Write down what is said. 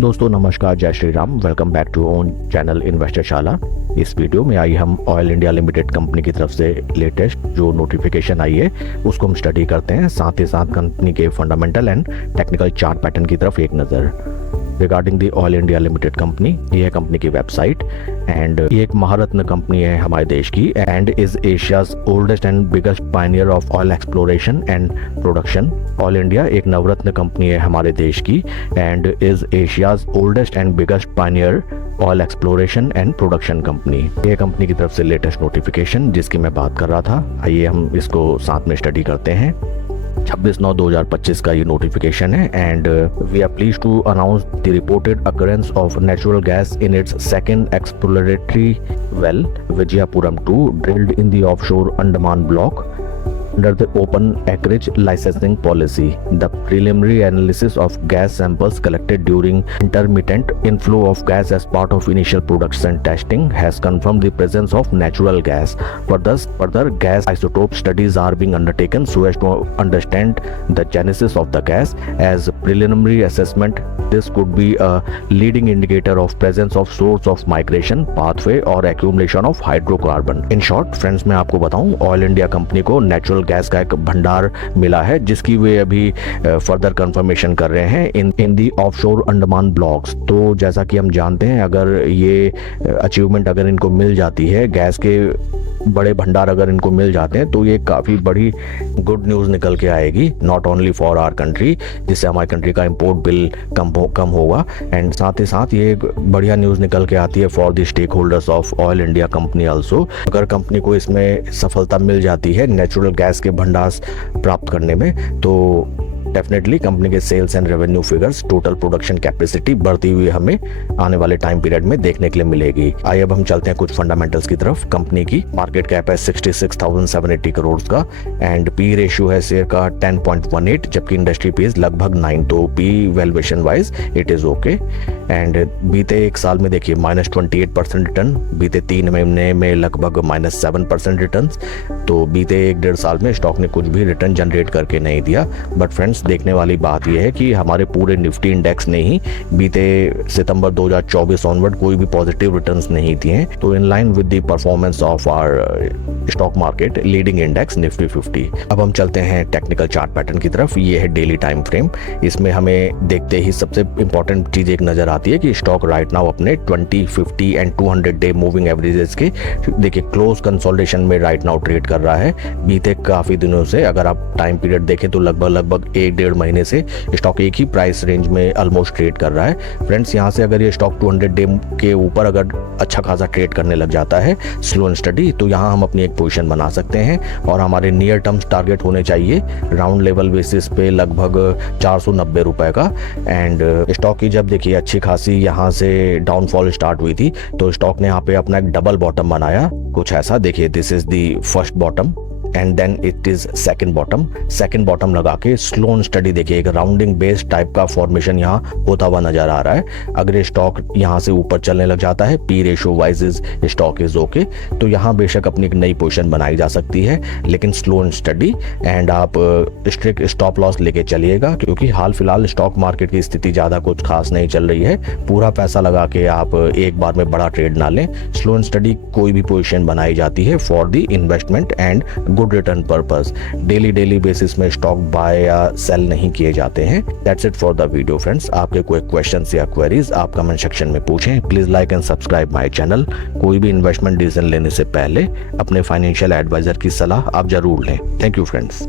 दोस्तों नमस्कार, जय Shri Ram. Welcome back to own channel investor Shala. इस वीडियो में आई हम ऑयल इंडिया लिमिटेड कंपनी की तरफ से लेटेस्ट जो नोटिफिकेशन आई है उसको हम स्टडी करते हैं, साथ ही साथ कंपनी के fundamental and technical chart pattern की तरफ एक नज़र। Regarding the oil India limited company, ये है कंपनी की वेबसाइट एंड ये एक महारत्न कंपनी है हमारे देश की and is Asia's oldest and biggest Pioneer of oil exploration and production. Oil India एक नवरत्न कंपनी है हमारे देश की and is Asia's oldest and biggest Pioneer oil exploration and production company. ये कंपनी की तरफ से लेटेस्ट नोटिफिकेशन जिसकी मैं बात कर रहा था, आइए हम इसको साथ में स्टडी करते हैं। 26/9/2025 का ये नोटिफिकेशन है and we are pleased to announce the reported occurrence of natural gas in its second exploratory well Vijayapuram 2 drilled in the offshore Andaman block under the open acreage licensing policy. The preliminary analysis of gas samples collected during intermittent inflow of gas as part of initial production testing has confirmed the presence of natural gas. Further gas isotope studies are being undertaken so as to understand the genesis of the gas. As preliminary assessment, this could be a leading indicator of presence of source of migration, pathway or accumulation of hydrocarbon. In short, friends, मैं आपको बताऊं, oil India company को natural gas का एक भंडार मिला है जिसकी वे अभी फर्दर कंफर्मेशन कर रहे हैं इन दी ऑफशोर अंडमान ब्लॉक्स। तो जैसा कि हम जानते हैं, अगर ये अचीवमेंट अगर इनको मिल जाती है, गैस के बड़े भंडार अगर इनको मिल जाते हैं, तो ये काफ़ी बड़ी गुड न्यूज़ निकल के आएगी, not only for our country, जिससे हमारी कंट्री का इम्पोर्ट बिल कम होगा एंड साथ ही साथ ये बढ़िया न्यूज़ निकल के आती है for the stakeholders of oil India company also. अगर कंपनी को इसमें सफलता मिल जाती है नेचुरल गैस के भंडार प्राप्त करने में, तो डेफिनेटली कंपनी के sales and revenue figures, total production capacity बढ़ती हुई हमें आने वाले टाइम पीरियड में देखने के लिए मिलेगी। आइए अब हम चलते हैं कुछ फंडामेंटल्स की तरफ। कंपनी की मार्केट कैप है 66,780 करोड़ का एंड पी रेशियो है शेयर का 10.18, जबकि इंडस्ट्री पी लगभग 9, तो P valuation wise it is okay. And बीते एक साल में देखिए -28% रिटर्न, बीते 3 महीने में लगभग -7% रिटर्न, तो बीते 1-1.5 साल में स्टॉक ने कुछ भी रिटर्न जनरेट करके नहीं दिया। बट फ्रेंड्स, देखने वाली बात यह है कि हमारे पूरे निफ्टी इंडेक्स ने ही बीते सितंबर 2024 ऑनवर्ड कोई भी पॉजिटिव रिटर्न्स नहीं दिए, तो in line with the performance of our stock market leading index Nifty 50। अब हम चलते हैं टेक्निकल चार्ट पैटर्न की तरफ। ये है डेली टाइम फ्रेम। इसमें हमें देखते ही सबसे इंपॉर्टेंट चीज एक नजर आती है कि स्टॉक राइट नाउ अपने 20, 50 एंड 200 डे मूविंग एवरेजेस के देखिए क्लोज कंसोलिडेशन में राइट नाउ ट्रेड कर रहा है। बीते काफी दिनों से अगर आप टाइम पीरियड देखें तो लगभग 1-1.5 महीने से स्टॉक एक ही प्राइस रेंज में ऑलमोस्ट ट्रेड कर रहा है। फ्रेंड्स, यहाँ से अगर ये स्टॉक 200 डे के ऊपर अगर अच्छा खासा ट्रेड करने लग जाता है स्लो एंड स्टडी, तो यहाँ हम अपनी एक पोजीशन बना सकते हैं और हमारे नियर टर्म टारगेट होने चाहिए राउंड लेवल बेसिस पे लगभग 490 रुपए का। एंड स्टॉक की जब देखिए अच्छी खासी यहाँ से डाउनफॉल स्टार्ट हुई थी, तो स्टॉक ने यहाँ पे अपना एक डबल बॉटम बनाया, कुछ ऐसा देखिए, this is the first bottom and then it is second bottom लगा के स्लो एंड स्टडी देखिए एक राउंडिंग बेस टाइप का फॉर्मेशन यहाँ होता हुआ नजर आ रहा है। अगर स्टॉक यहाँ से ऊपर चलने लग जाता है, P ratio wise is stock is okay, तो यहाँ बेशक अपनी एक नई पोजीशन बनाई जा सकती है, लेकिन स्लो एंड स्टडी एंड आप स्ट्रिक्ट स्टॉप लॉस लेके चलिएगा, क्योंकि हाल फिलहाल स्टॉक मार्केट की स्थिति ज्यादा कुछ खास नहीं चल रही है। पूरा पैसा लगा के आप एक बार में बड़ा ट्रेड ना लें। स्लो एंड स्टडी कोई भी पोजीशन बनाई जाती है for the investment and good return purpose. Daily basis में स्टॉक बाय या सेल नहीं किए जाते हैं। That's it for the video friends. आपके कोई क्वेश्चंस या क्वेरीज आप कमेंट सेक्शन में पूछें। Please like and subscribe my channel. कोई भी इन्वेस्टमेंट डिसीजन लेने से पहले अपने फाइनेंशियल एडवाइजर की सलाह आप जरूर लें। Thank you friends.